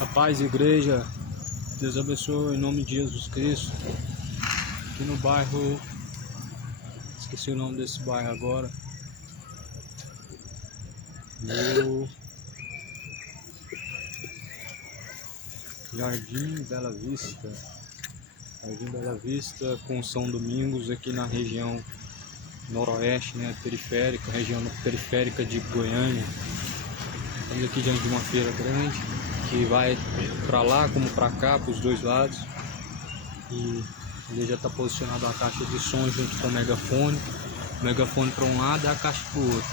A paz, igreja. Deus abençoe em nome de Jesus Cristo. Aqui no bairro, esqueci o nome desse bairro agora. No Jardim Bela Vista. Jardim Bela Vista com São Domingos, aqui na região noroeste, né, periférica, região periférica de Goiânia. Estamos aqui diante de uma feira grande que vai para lá como para cá, para os dois lados. E ele já está posicionado a caixa de som junto com o megafone. O megafone para um lado e a caixa para o outro.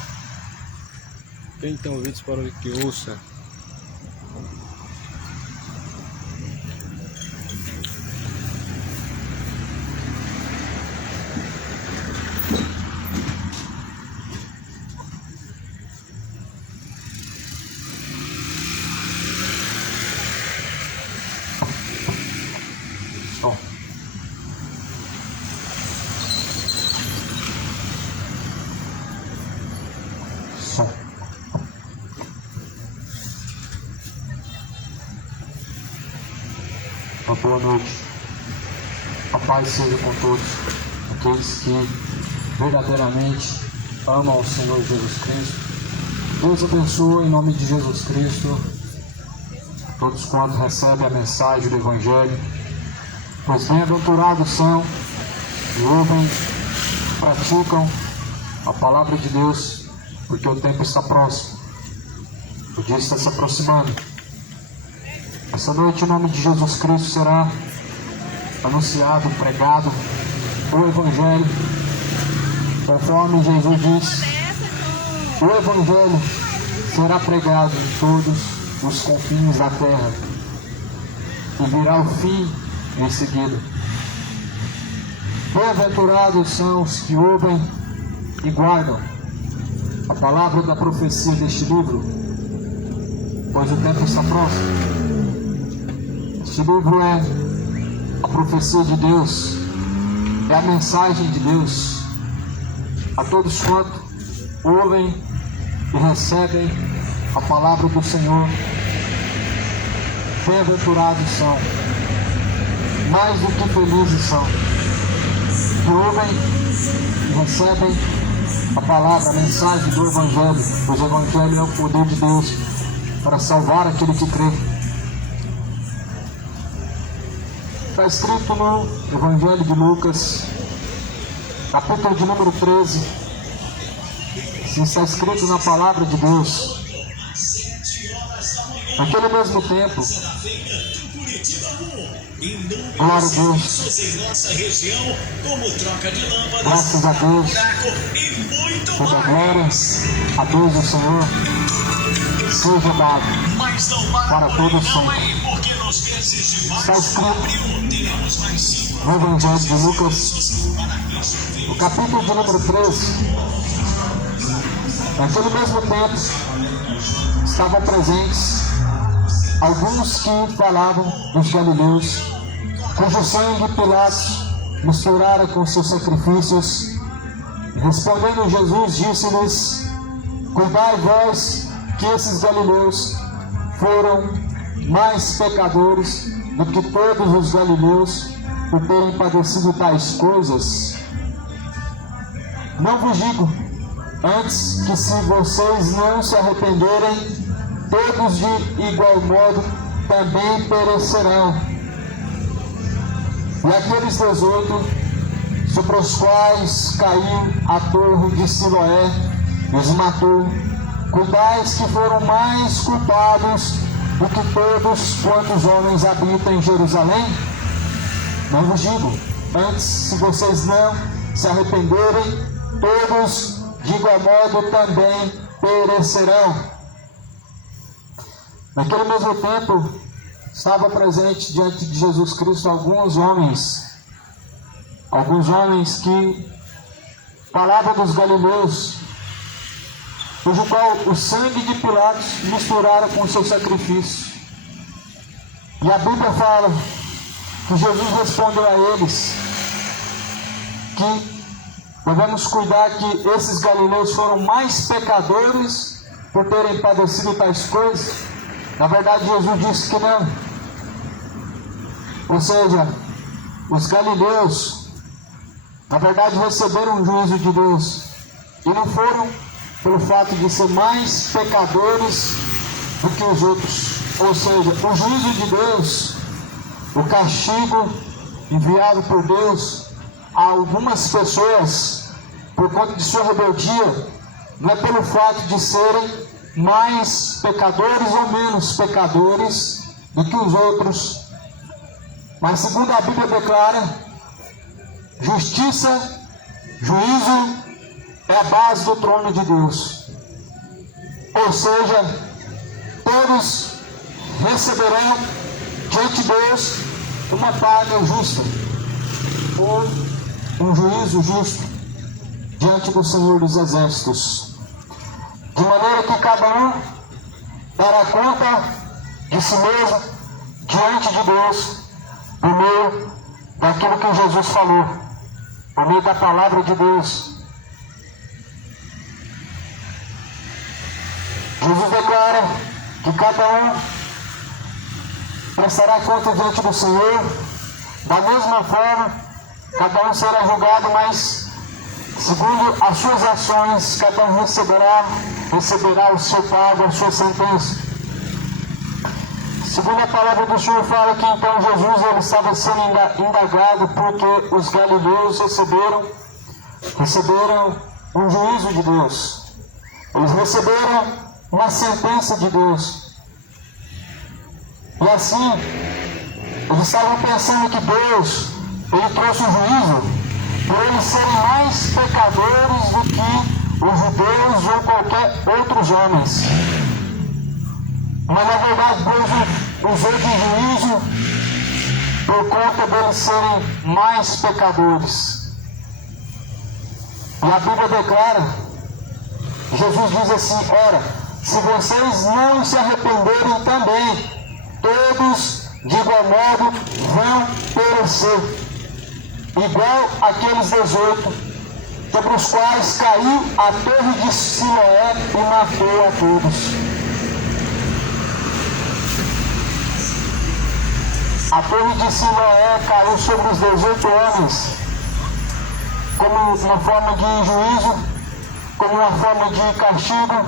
Quem tem ouvidos para ouvir que ouça. Som. Boa noite. A paz seja com todos aqueles que verdadeiramente amam o Senhor Jesus Cristo. Deus abençoe em nome de Jesus Cristo todos quantos recebem a mensagem do Evangelho, pois bem-aventurados são que ouvem, praticam a palavra de Deus, porque o tempo está próximo, o dia está se aproximando. Essa noite, em nome de Jesus Cristo, será anunciado, pregado o Evangelho, conforme Jesus disse. O Evangelho será pregado em todos os confins da terra e virá o fim em seguida. Bem-aventurados são os que ouvem e guardam a palavra da profecia deste livro, pois o tempo está próximo. Este livro é a profecia de Deus, é a mensagem de Deus a todos quantos ouvem e recebem a palavra do Senhor. Bem-aventurados são, mais do que felizes são, que ouvem e recebem a palavra, a mensagem do Evangelho, pois o Evangelho é o poder de Deus para salvar aquele que crê. Está escrito no Evangelho de Lucas, capítulo de número 13, assim está escrito na palavra de Deus. Naquele mesmo tempo, glória a Deus, graças a Deus, toda glória a Deus o Senhor seja dado para todos sempre. Está escrito no Evangelho de Lucas, no capítulo de número 13. Naquele mesmo tempo estavam presentes alguns que falavam dos galileus, cujo sangue Pilatos misturara com seus sacrifícios. Respondendo Jesus, disse-lhes: cuidai vós que esses galileus foram mais pecadores do que todos os galileus por terem padecido tais coisas. Não vos digo antes que, se vocês não se arrependerem, todos de igual modo também perecerão. E aqueles 18 sobre os quais caiu a torre de Siloé e os matou, cuidais que foram mais culpados do que todos quantos homens habitam em Jerusalém? Não vos digo antes, se vocês não se arrependerem, todos de igual modo também perecerão. Naquele mesmo tempo, estava presente diante de Jesus Cristo alguns homens que falavam dos galileus, cujo qual o sangue de Pilatos misturara com o seu sacrifício. E a Bíblia fala que Jesus respondeu a eles que devemos cuidar que esses galileus foram mais pecadores por terem padecido tais coisas. Na verdade, Jesus disse que não. Ou seja, os galileus, na verdade, receberam o juízo de Deus. E não foram pelo fato de ser mais pecadores do que os outros. Ou seja, o juízo de Deus, o castigo enviado por Deus a algumas pessoas por conta de sua rebeldia, não é pelo fato de serem mais pecadores ou menos pecadores do que os outros, mas segundo a Bíblia declara, justiça, juízo é a base do trono de Deus. Ou seja, todos receberão diante de Deus uma paga justa, ou um juízo justo diante do Senhor dos Exércitos, de maneira que cada um dará conta de si mesmo diante de Deus, por meio daquilo que Jesus falou, por meio da palavra de Deus. Jesus declara que cada um prestará conta diante do Senhor. Da mesma forma, cada um será julgado, mas segundo as suas ações, cada um receberá o seu pago, a sua sentença. Segundo a palavra do Senhor fala que então Jesus ele estava sendo indagado porque os galileus receberam um juízo de Deus. Eles receberam uma sentença de Deus. E assim, eles estavam pensando que Deus, ele trouxe o juízo por eles serem mais pecadores do que os judeus ou qualquer outros homens. Mas na verdade Deus usou de juízo por conta deles serem mais pecadores. E a Bíblia declara, Jesus diz assim: ora, se vocês não se arrependerem também, todos de igual modo vão perecer, igual aqueles 18, sobre os quais caiu a torre de Siloé e matou a todos. A torre de Siloé caiu sobre os 18 homens, como uma forma de juízo, como uma forma de castigo,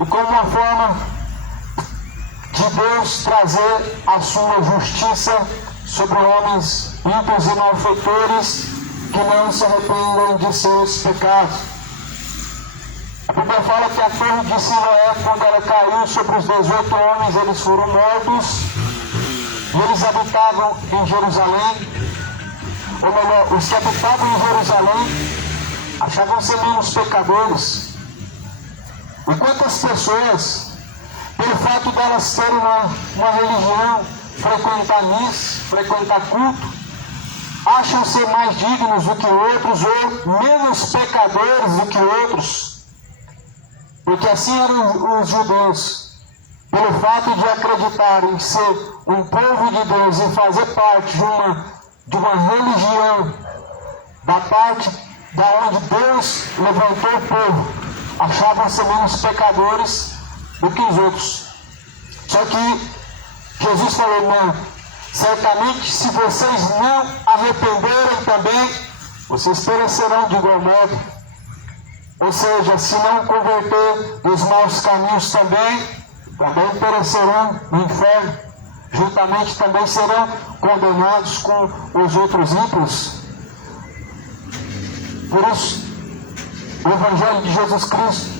e como uma forma de Deus trazer a sua justiça sobre homens ímpios e malfeitores que não se arrependem de seus pecados. A Bíblia fala que a torre de Siloé, quando ela caiu sobre os 18 homens, eles foram mortos. E eles habitavam em Jerusalém, ou melhor, os que habitavam em Jerusalém achavam ser menos pecadores. E quantas pessoas, pelo fato delas terem uma religião, frequentar missa, frequentar culto, acham ser mais dignos do que outros ou menos pecadores do que outros, porque assim eram os judeus. Pelo fato de acreditarem ser um povo de Deus e fazer parte de uma religião, da parte da onde Deus levantou o povo, achavam ser menos pecadores do que os outros. Só que Jesus falou: não, certamente se vocês não arrependerem também, vocês perecerão de igual modo. Ou seja, se não converter dos maus caminhos também perecerão no inferno, juntamente também serão condenados com os outros ímpios. Por isso, o Evangelho de Jesus Cristo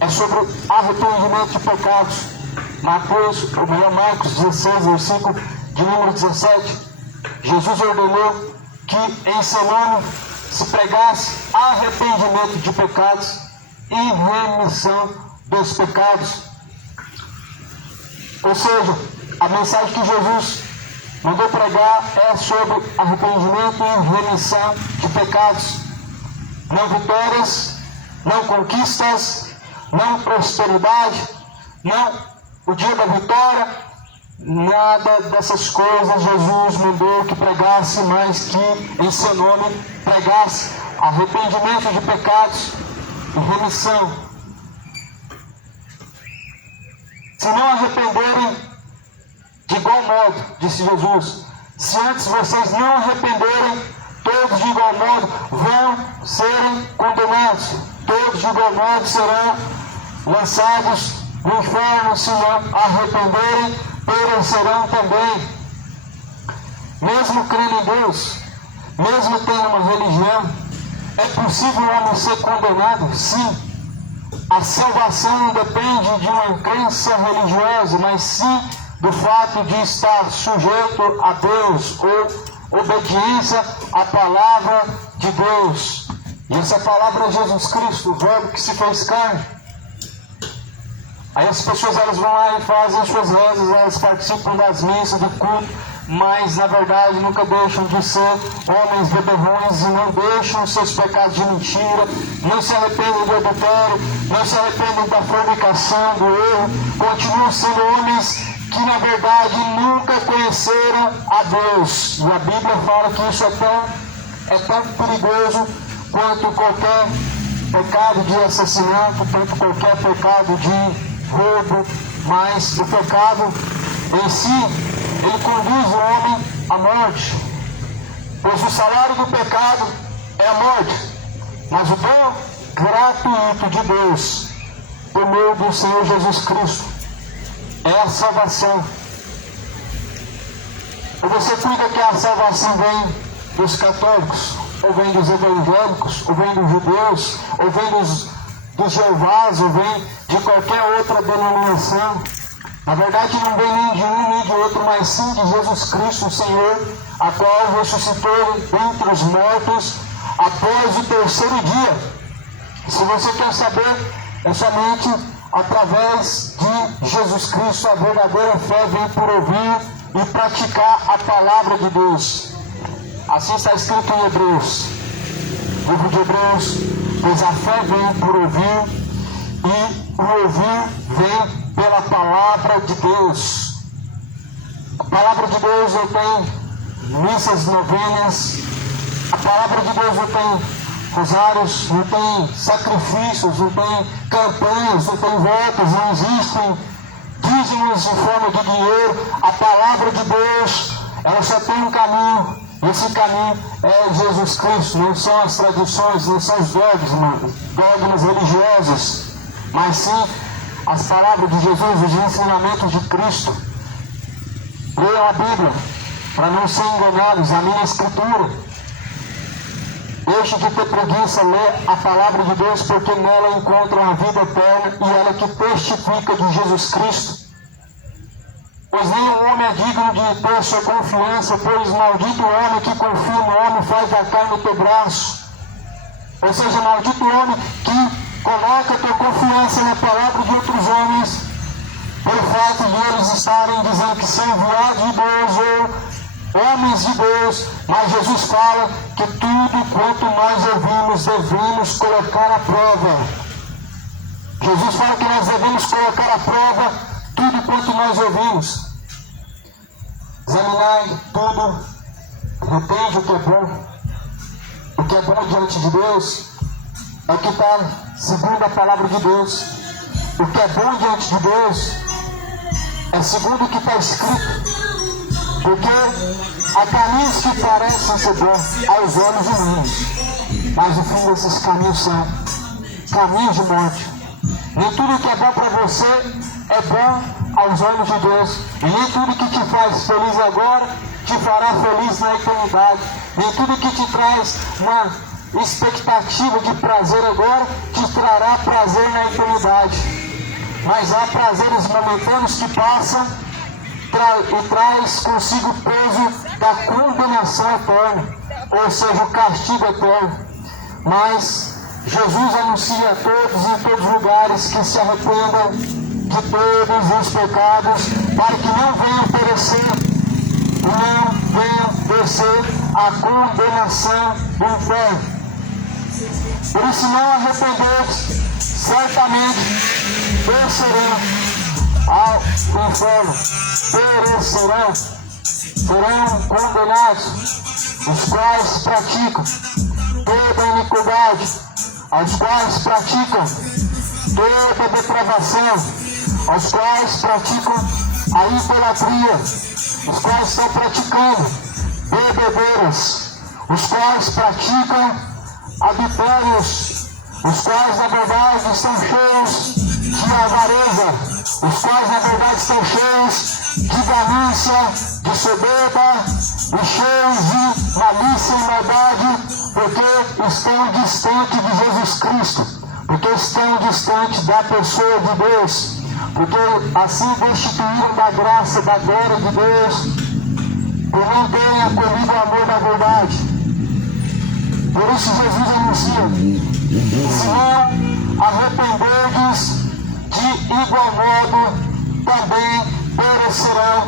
é sobre arrependimento de pecados. Marcos 16, versículo de número 17, Jesus ordenou que em seu nome se pregasse arrependimento de pecados e remissão dos pecados. Ou seja, a mensagem que Jesus mandou pregar é sobre arrependimento e remissão de pecados. Não vitórias, não conquistas, não prosperidade, não o dia da vitória, nada dessas coisas Jesus mandou que pregasse, mas que em seu nome pregasse arrependimento de pecados e remissão. se não arrependerem de igual modo, disse Jesus, se antes vocês não arrependerem, todos de igual modo vão serem condenados. Todos de igual modo serão lançados no inferno, se não arrependerem, perecerão também. Mesmo crendo em Deus, mesmo tendo uma religião, é possível o homem ser condenado? Sim. A salvação não depende de uma crença religiosa, mas sim do fato de estar sujeito a Deus, ou obediência à palavra de Deus. E essa palavra é Jesus Cristo, o verbo que se fez carne. Aí as pessoas elas vão lá e fazem as suas rezas, elas participam das missas, do culto, mas na verdade nunca deixam de ser homens beberrões e não deixam os seus pecados de mentira, não se arrependem do adultério, não se arrependem da fornicação, do erro, continuam sendo homens que na verdade nunca conheceram a Deus. E a Bíblia fala que isso é tão perigoso quanto qualquer pecado de assassinato, quanto qualquer pecado de roubo, mas o pecado em si, ele conduz o homem à morte, pois o salário do pecado é a morte, mas o dom gratuito de Deus, por meio do Senhor Jesus Cristo, é a salvação. Ou você cuida que a salvação vem dos católicos, ou vem dos evangélicos, ou vem dos judeus, ou vem dos Jeovás, ou vem de qualquer outra denominação. Na verdade não vem nem de um nem de outro, mas sim de Jesus Cristo, o Senhor, a qual ressuscitou dentre os mortos após o terceiro dia. Se você quer saber, é somente através de Jesus Cristo. A verdadeira fé vem por ouvir e praticar a palavra de Deus. Assim está escrito em Hebreus, livro de Hebreus, pois a fé vem por ouvir e o ouvir vem pela palavra de Deus. A palavra de Deus não tem missas novenas, a palavra de Deus não tem rosários, não tem sacrifícios, não tem campanhas, não tem votos, não existem dízimos em forma de dinheiro. A palavra de Deus, ela só tem um caminho. Esse caminho é Jesus Cristo, não são as tradições, não são os dogmas religiosos, mas sim as palavras de Jesus, os ensinamentos de Cristo. Leiam a Bíblia, para não serem enganados, a minha Escritura. Deixe de ter preguiça, ler a palavra de Deus, porque nela encontram a vida eterna e ela que testifica de Jesus Cristo. Pois nenhum homem é digno de ter sua confiança, pois maldito o homem que confia no homem faz da carne o teu braço. Ou seja, maldito o homem que coloca a tua confiança na palavra de outros homens, pelo fato de eles estarem dizendo que são enviados de Deus ou homens de Deus, mas Jesus fala que tudo quanto nós ouvimos devemos colocar à prova. Jesus fala que nós devemos colocar à prova tudo quanto nós ouvimos. Examinai tudo, retende o que é bom. O que é bom diante de Deus é o que está segundo a palavra de Deus. O que é bom diante de Deus é segundo o que está escrito. Porque há caminhos que parecem ser bons aos olhos humanos, mas o fim desses caminhos são caminhos de morte. Nem tudo que é bom para você é bom aos olhos de Deus. E nem tudo que te faz feliz agora te fará feliz na eternidade. Nem tudo que te traz uma expectativa de prazer agora te trará prazer na eternidade. Mas há prazeres momentâneos que passam e traz consigo o peso da condenação eterna, ou seja, o castigo eterno. Mas Jesus anuncia a todos em todos os lugares que se arrependam de todos os pecados, para que não venham perecer, não venham descer a condenação do inferno. Por isso, não arrependeres, certamente descerão ao inferno, perecerão, serão condenados, os quais praticam toda iniquidade, aos quais praticam toda depravação, os quais praticam a idolatria, os quais estão praticando bebedeiras, os quais praticam adultérios, os quais na verdade estão cheios de avareza, os quais na verdade estão cheios de ganância, de soberba e cheios de malícia e maldade, porque estão distantes de Jesus Cristo, porque estão distantes da pessoa de Deus, porque assim destituíram da graça, da glória de Deus, por não terem acolhido o amor da verdade. Por isso Jesus anuncia: se não arrependerdes, de igual modo também perecerão.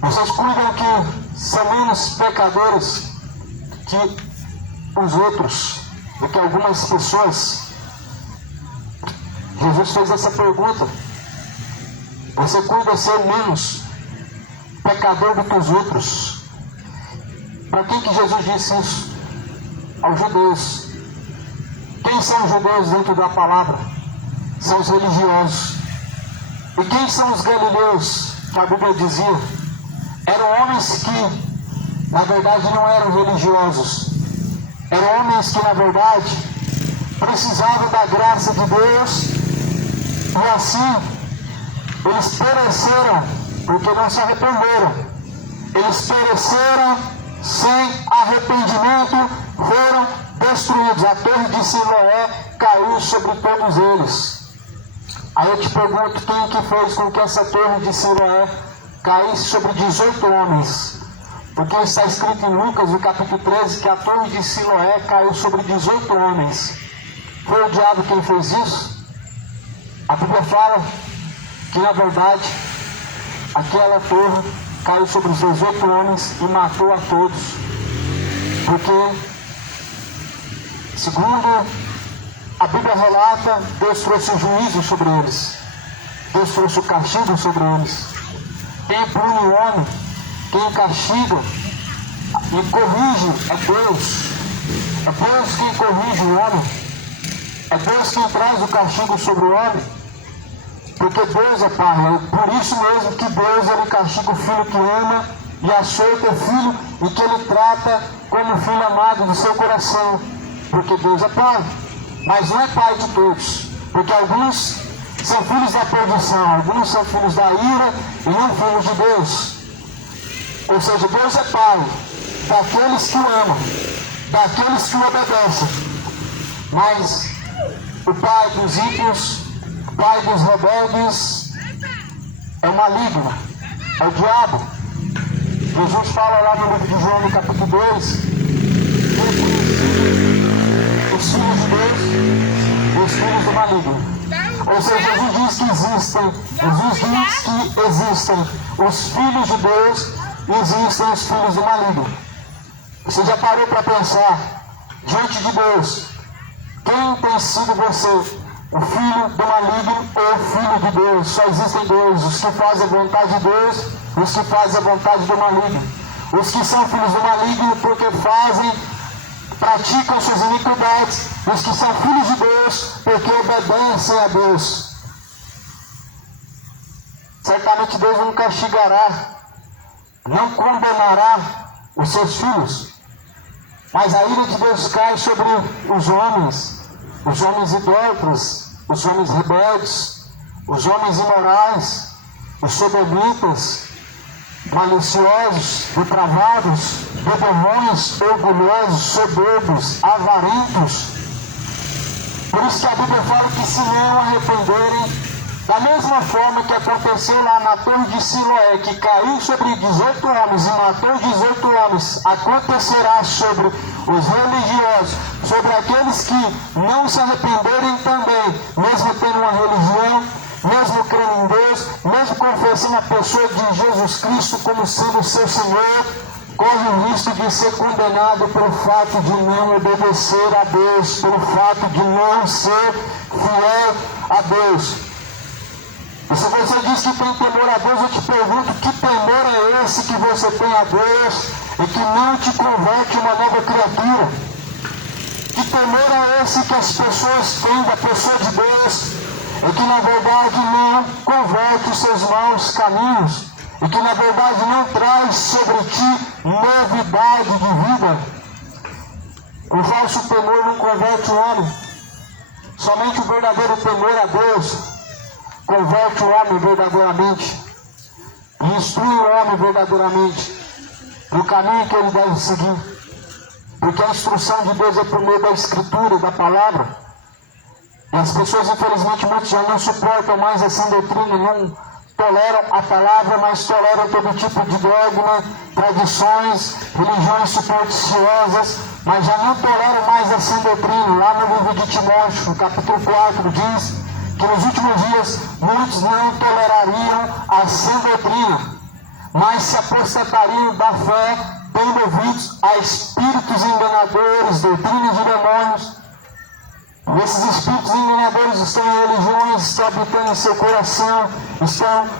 Vocês cuidam que são menos pecadores que os outros, do que algumas pessoas? Jesus fez essa pergunta: você cuida ser menos pecador do que os outros? Para quem que Jesus disse isso? Aos judeus. Quem são os judeus dentro da palavra? São os religiosos. E quem são os galileus, que a Bíblia dizia? Eram homens que, na verdade, não eram religiosos. Eram homens que, na verdade, precisavam da graça de Deus. E assim, eles pereceram, porque não se arrependeram. Eles pereceram sem arrependimento, foram destruídos. A torre de Siloé caiu sobre todos eles. Aí eu te pergunto, quem que fez com que essa torre de Siloé caísse sobre 18 homens? Porque está escrito em Lucas, no capítulo 13, que a torre de Siloé caiu sobre 18 homens. Foi o diabo quem fez isso? A Bíblia fala que, na verdade, aquela torre caiu sobre os 18 homens e matou a todos. Porque, segundo a Bíblia relata, Deus trouxe o juízo sobre eles. Deus trouxe o castigo sobre eles. Quem pune o homem, quem castiga e corrige é Deus. É Deus quem corrige o homem. É Deus quem traz o castigo sobre o homem. Porque Deus é Pai. É por isso mesmo que Deus, ele castiga o filho que ama e açoita o filho e que ele trata como filho amado do seu coração. Porque Deus é Pai. Mas não é Pai de todos. Porque alguns são filhos da perdição, alguns são filhos da ira e não filhos de Deus. Ou seja, Deus é Pai daqueles que o amam, daqueles que o obedecem. Mas o Pai dos ímpios, o pai dos rebeldes, é o maligno, é o diabo. Jesus fala lá no livro de João, no capítulo 2, os filhos de Deus e os filhos do maligno. Ou seja, Jesus diz que existem os filhos de Deus e existem os filhos do maligno. Você já parou para pensar, diante de Deus, quem tem sido você? O filho do maligno ou o filho de Deus? Só existem dois: os que fazem a vontade de Deus e os que fazem a vontade do maligno. Os que são filhos do maligno porque praticam suas iniquidades. Os que são filhos de Deus porque obedecem a Deus. Certamente Deus não castigará, não condenará os seus filhos, mas a ira de Deus cai sobre os homens idólatras, os homens rebeldes, os homens imorais, os sodomitas, maliciosos, depravados, beberrões, orgulhosos, soberbos, avarentos. Por isso que a Bíblia fala que se não arrependerem, da mesma forma que aconteceu lá na torre de Siloé, que caiu sobre 18 homens e matou 18 homens, acontecerá sobre os religiosos, sobre aqueles que não se arrependerem também, mesmo tendo uma religião, mesmo crendo em Deus, mesmo confessando a pessoa de Jesus Cristo como sendo seu Senhor, corre o risco de ser condenado pelo fato de não obedecer a Deus, pelo fato de não ser fiel a Deus. E se você diz que tem temor a Deus, eu te pergunto, que temor é esse que você tem a Deus e que não te converte em uma nova criatura? Que temor é esse que as pessoas têm da pessoa de Deus? E que na verdade não converte os seus maus caminhos. E que na verdade não traz sobre ti novidade de vida. O falso temor não converte o homem. Somente o verdadeiro temor a Deus converte o homem verdadeiramente. E instrui o homem verdadeiramente no caminho que ele deve seguir. Porque a instrução de Deus é por meio da Escritura, da Palavra. E as pessoas, infelizmente, muitos já não suportam mais essa doutrina, não toleram a Palavra, mas toleram todo tipo de dogma, tradições, religiões supersticiosas, mas já não toleram mais essa doutrina. Lá no livro de Timóteo, no capítulo 4, diz que nos últimos dias muitos não tolerariam a sã doutrina, mas se apostatariam da fé, tendo ouvidos a espíritos enganadores, doutrinas de demônios. E esses espíritos enganadores estão em religiões, estão habitando em seu coração, estão,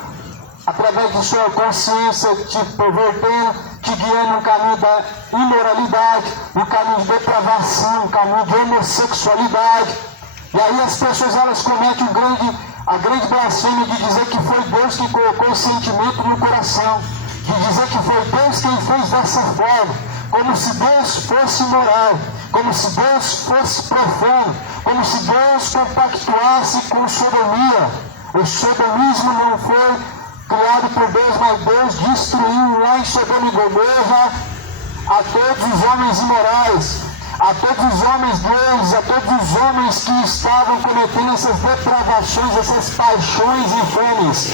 através de sua consciência, te pervertendo, te guiando no caminho da imoralidade, no caminho de depravação, no caminho de homossexualidade. E aí as pessoas, elas cometem a grande blasfêmia de dizer que foi Deus que colocou o sentimento no coração, de dizer que foi Deus quem fez dessa forma, como se Deus fosse moral, como se Deus fosse profano, como se Deus compactuasse com sodomia. O sodomismo não foi criado por Deus, mas Deus destruiu lá em Sodoma e Gomorra a todos os homens imorais, a todos os homens gays, a todos os homens que estavam cometendo essas depravações, essas paixões infames.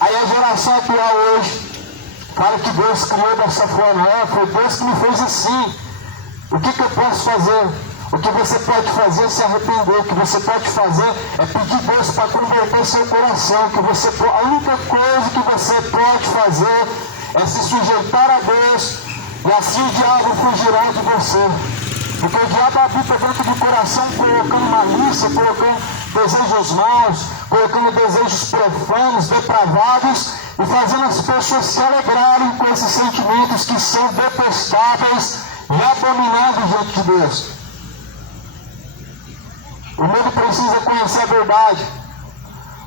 Aí a geração atual hoje fala que Deus criou dessa forma. Foi Deus que me fez assim. O que eu posso fazer? O que você pode fazer é se arrepender. O que você pode fazer é pedir a Deus para converter seu coração. A única coisa que você pode fazer é se sujeitar a Deus, e assim o diabo fugirá de você. Porque o diabo habita dentro do coração, colocando malícia, colocando desejos maus, colocando desejos profanos, depravados, e fazendo as pessoas se alegrarem com esses sentimentos que são detestáveis e abomináveis diante de Deus. O mundo precisa conhecer a verdade.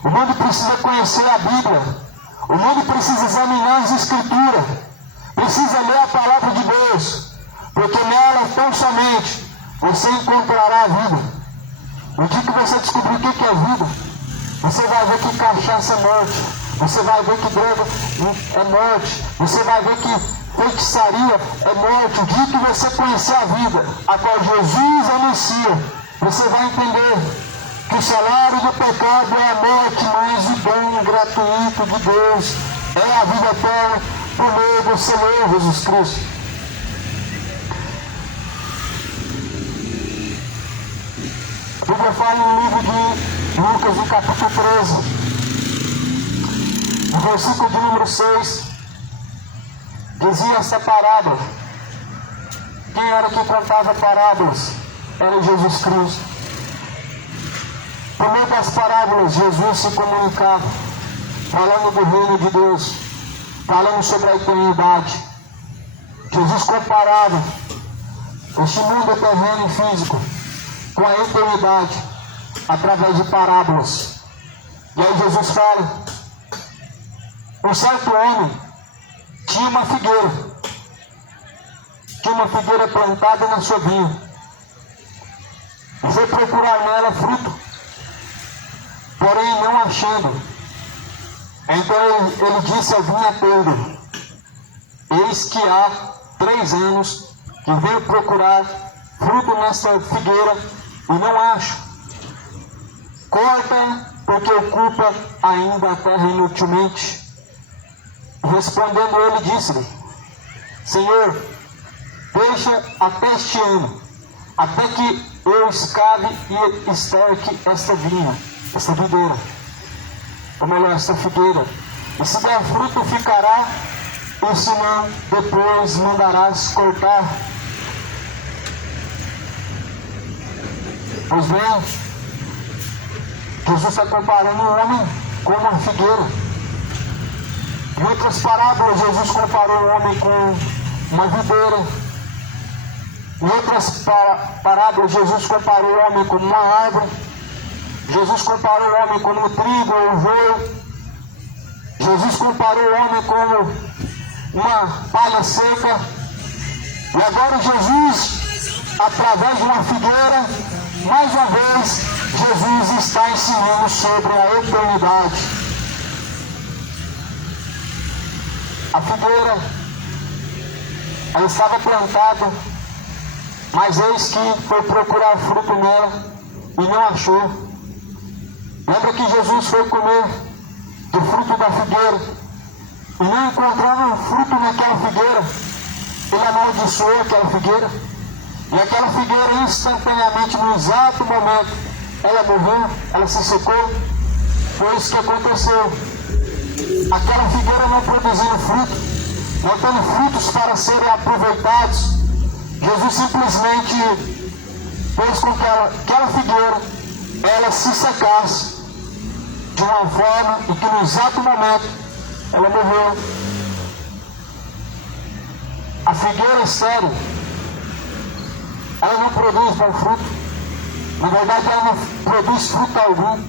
O mundo precisa conhecer a Bíblia. O mundo precisa examinar as Escrituras. Precisa ler a palavra de Deus. Porque nela, tão somente, você encontrará a vida. O dia que você descobrir o que é vida, você vai ver que cachaça é morte. Você vai ver que droga é morte. Você vai ver que feitiçaria é morte. O dia que você conhecer a vida, a qual Jesus anuncia, você vai entender que o salário do pecado é a morte, mas o dom gratuito de Deus é a vida eterna por meio do Senhor Jesus Cristo. A Bíblia fala no livro de Lucas, no capítulo 13, no versículo de número 6, dizia essa parábola. Quem era que contava parábolas? Era Jesus Cristo. Por meio das parábolas, Jesus se comunicava, falando do reino de Deus, falando sobre a eternidade. Jesus comparava este mundo terreno e físico com a eternidade, através de parábolas. E aí Jesus fala: um certo homem tinha uma figueira plantada na sua vinha, e foi procurar nela fruto, porém não achando. Então ele disse ao vinhateiro: eis que há 3 anos que venho procurar fruto nesta figueira e não acho. Corta, porque ocupa ainda a terra inutilmente. Respondendo ele, disse-lhe: Senhor, deixa até este ano, até que eu escave e esterque esta vinha, esta videira, ou melhor, esta figueira. E se der fruto, ficará, e se não, depois mandarás cortar. Pois bem, Jesus está comparando um homem com uma figueira. Em outras parábolas, Jesus comparou o homem com uma videira. Em outras parábolas, Jesus comparou o homem como uma árvore. Jesus comparou o homem como o trigo ou o joio. Jesus comparou o homem como uma palha seca. E agora Jesus, através de uma figueira, mais uma vez, Jesus está ensinando sobre a eternidade. A figueira, ela estava plantada, mas eis que foi procurar fruto nela e não achou. Lembra que Jesus foi comer do fruto da figueira e não encontrando fruto naquela figueira, ele amaldiçoou aquela figueira, e aquela figueira instantaneamente, no exato momento, ela morreu, ela se secou. Foi isso que aconteceu. Aquela figueira não produzindo fruto, não tendo frutos para serem aproveitados, Jesus simplesmente fez com que aquela figueira ela se secasse de uma forma e que no exato momento ela morreu. A figueira estéril, ela não produz bom fruto. Na verdade, ela não produz fruto algum.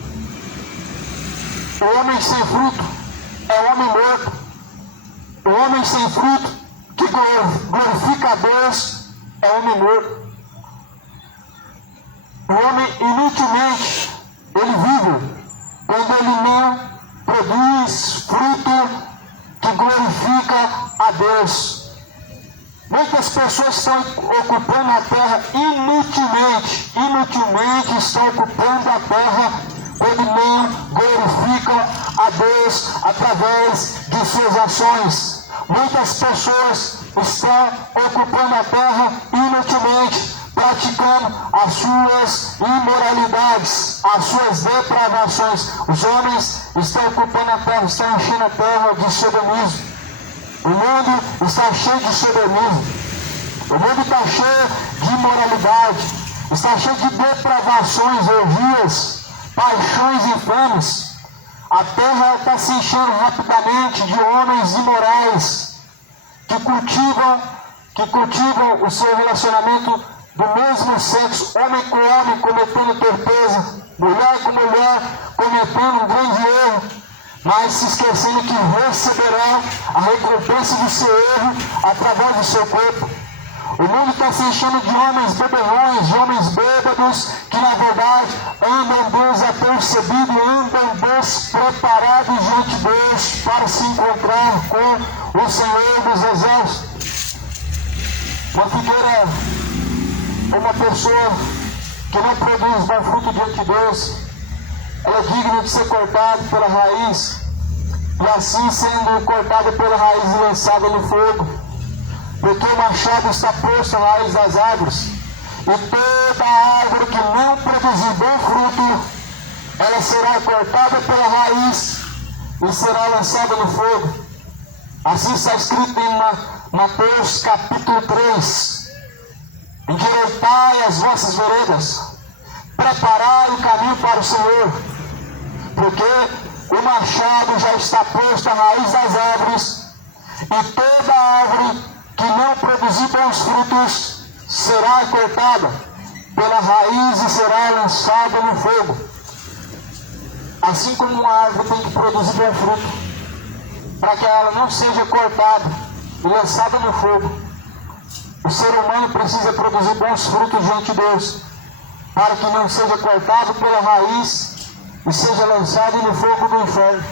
O homem sem fruto é o homem morto. O homem sem fruto que glorifica a Deus é o homem morto. O homem inutilmente, ele vive quando ele não produz fruto que glorifica a Deus. Muitas pessoas estão ocupando a terra inutilmente estão ocupando a terra quando não glorificam a Deus através de suas ações. Muitas pessoas estão ocupando a terra inutilmente, praticando as suas imoralidades, as suas depravações. Os homens estão ocupando a terra, estão enchendo a terra de sodomismo. O mundo está cheio de sodomismo. O mundo está cheio de imoralidade. Está cheio de depravações, orgias, paixões infames. A terra está se enchendo rapidamente de homens imorais que cultivam o seu relacionamento do mesmo sexo, homem com homem cometendo torpeza, mulher com mulher cometendo um grande erro, mas se esquecendo que receberá a recompensa do seu erro através do seu corpo. O mundo está se enchendo de homens beberrões, de homens bêbados, que na verdade andam desapercebidos, andam despreparados diante de Deus para se encontrar com o Senhor dos Exércitos. Uma figueira, uma pessoa que não produz bom fruto diante de Deus, ela é digna de ser cortada pela raiz, e assim sendo cortada pela raiz e lançada no fogo, porque o machado está posto à raiz das árvores, e toda árvore que não produzir bom fruto, ela será cortada pela raiz e será lançada no fogo. Assim está escrito em Mateus capítulo 3, endireitai as vossas veredas, preparai o caminho para o Senhor, porque o machado já está posto à raiz das árvores, e toda árvore que não produzir bons frutos será cortada pela raiz e será lançada no fogo. Assim como uma árvore tem que produzir bom fruto, para que ela não seja cortada e lançada no fogo, o ser humano precisa produzir bons frutos diante de Deus, para que não seja cortado pela raiz e seja lançado no fogo do inferno.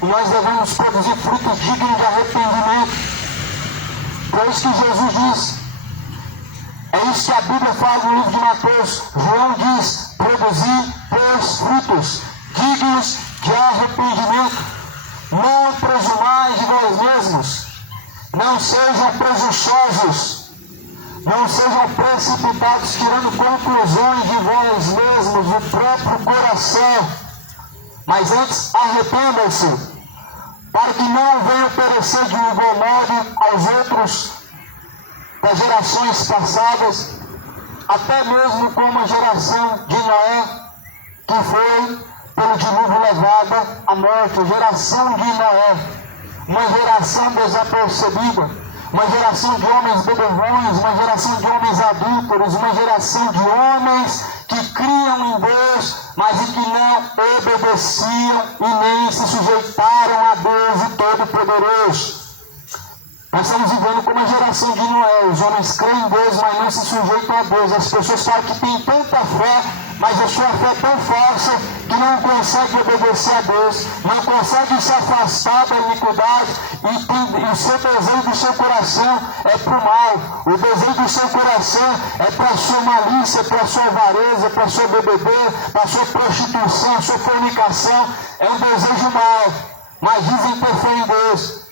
E nós devemos produzir frutos dignos de arrependimento. Por isso que Jesus diz, é isso que a Bíblia fala no livro de Mateus. João diz, produzir pois frutos dignos de arrependimento. Não presumais de vós mesmos, não sejam presunçosos, não sejam precipitados tirando conclusões de vós mesmos, do próprio coração, mas antes arrependam-se, para que não venham perecer de igual modo aos outros das gerações passadas, até mesmo como a geração de Noé, que foi pelo dilúvio levada à morte. A geração de Noé, uma geração desapercebida, uma geração de homens beberrões, uma geração de homens adúlteros, uma geração de homens que criam em Deus, mas que não obedeciam e nem se sujeitaram a Deus o Todo-Poderoso. Nós estamos vivendo como a geração de Noé. Os homens creem em Deus, mas não se sujeitam a Deus. As pessoas falam que têm tanta fé, mas a sua fé é tão falsa que não conseguem obedecer a Deus, não conseguem se afastar da iniquidade e o seu desejo do seu coração é para o mal. O desejo do seu coração é para a sua malícia, para a sua avareza, para a sua bebedeira, para a sua prostituição, a sua fornicação. É um desejo mau, mas dizem ter fé em Deus.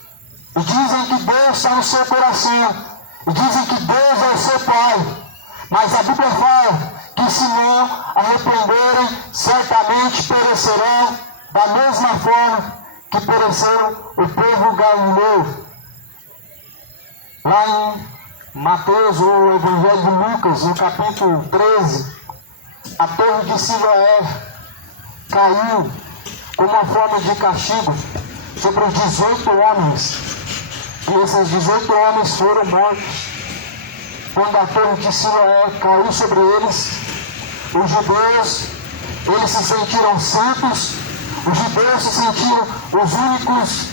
E dizem que Deus está no seu coração. E dizem que Deus é o seu Pai. Mas a Bíblia fala que se não arrependerem, certamente perecerão da mesma forma que pereceu o povo galileu. Lá em Mateus, o Evangelho de Lucas, no capítulo 13, a torre de Siloé caiu como uma forma de castigo sobre os 18 homens. E esses 18 homens foram mortos. Quando a torre de Siloé caiu sobre eles, os judeus, eles se sentiram santos, os judeus se sentiram os únicos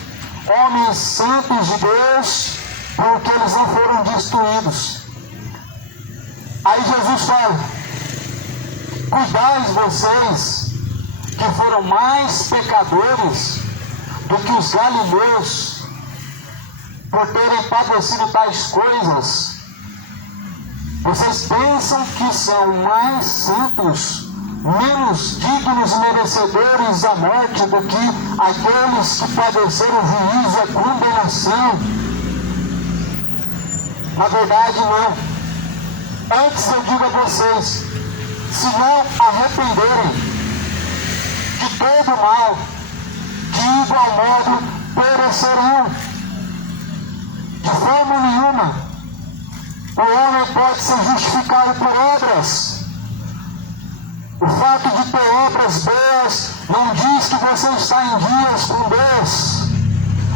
homens santos de Deus, porque eles não foram destruídos. Aí Jesus fala: cuidai vocês, que foram mais pecadores do que os galileus, por terem padecido tais coisas. Vocês pensam que são mais santos, menos dignos e merecedores da morte do que aqueles que padeceram o juízo e a condenação? Na verdade, não. Antes eu digo a vocês, se não arrependerem de todo mal, de igual modo perecerão. De forma nenhuma, o homem pode ser justificado por obras. O fato de ter obras boas não diz que você está em dias com Deus.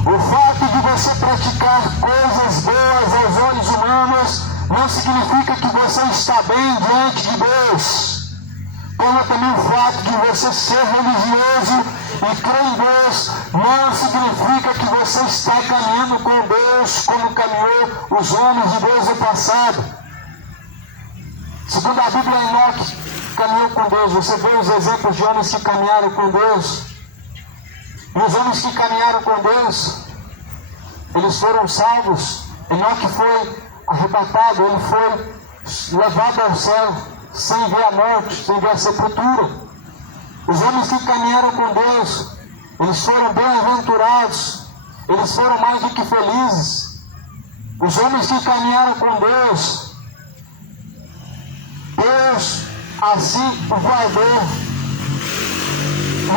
O fato de você praticar coisas boas aos olhos humanos não significa que você está bem diante de Deus. Como também o fato de você ser religioso e crer em Deus não significa que você está caminhando com Deus como caminhou os homens de Deus no passado. Segundo a Bíblia, Enoque caminhou com Deus. Você vê os exemplos de homens que caminharam com Deus. E os homens que caminharam com Deus, eles foram salvos. Enoque foi arrebatado, ele foi levado ao céu, sem ver a morte, sem ver a sepultura. Os homens que caminharam com Deus, eles foram bem-aventurados, eles foram mais do que felizes. Os homens que caminharam com Deus, Deus assim o guardou.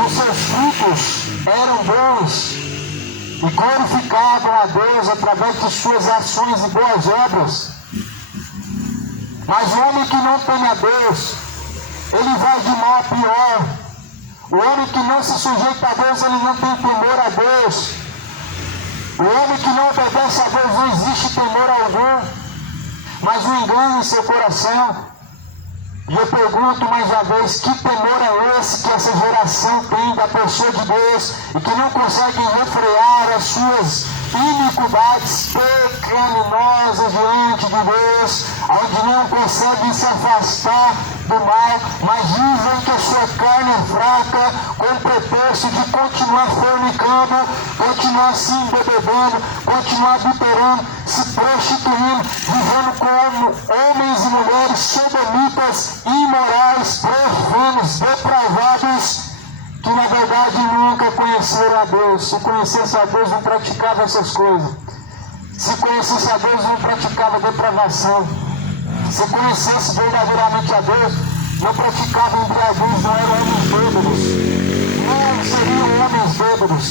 Os seus frutos eram bons e glorificavam a Deus através de suas ações e boas obras. Mas o homem que não teme a Deus, ele vai de mal a pior. O homem que não se sujeita a Deus, ele não tem temor a Deus. O homem que não obedece a Deus, não existe temor algum, mas o engano em seu coração. E eu pergunto mais uma vez, que temor é esse que essa geração tem da pessoa de Deus e que não conseguem refrear as suas iniquidades pecaminosas diante de Deus, onde não conseguem se afastar do mal, mas dizem que a sua carne é fraca, com o pretexto de continuar fornicando, continuar se embebedando, continuar adulterando, se prostituindo, vivendo como homens e mulheres sodomitas, imorais, profanos, depravados, que na verdade nunca conheceram a Deus. Se conhecesse a Deus, não praticava essas coisas. Se conhecesse a Deus, não praticava depravação. Se conhecesse verdadeiramente a Deus, não praticava embriaguez, não eram homens bêbados. Não seriam homens bêbados.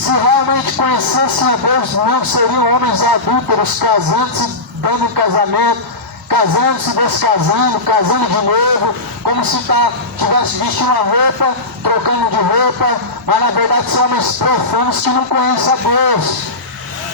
Se realmente conhecessem a Deus, não seriam homens adúlteros, casando-se, dando em casamento, casando-se, descasando, casando de novo, como se estivesse vestindo uma roupa, trocando de roupa, mas na verdade são homens profanos que não conhecem a Deus.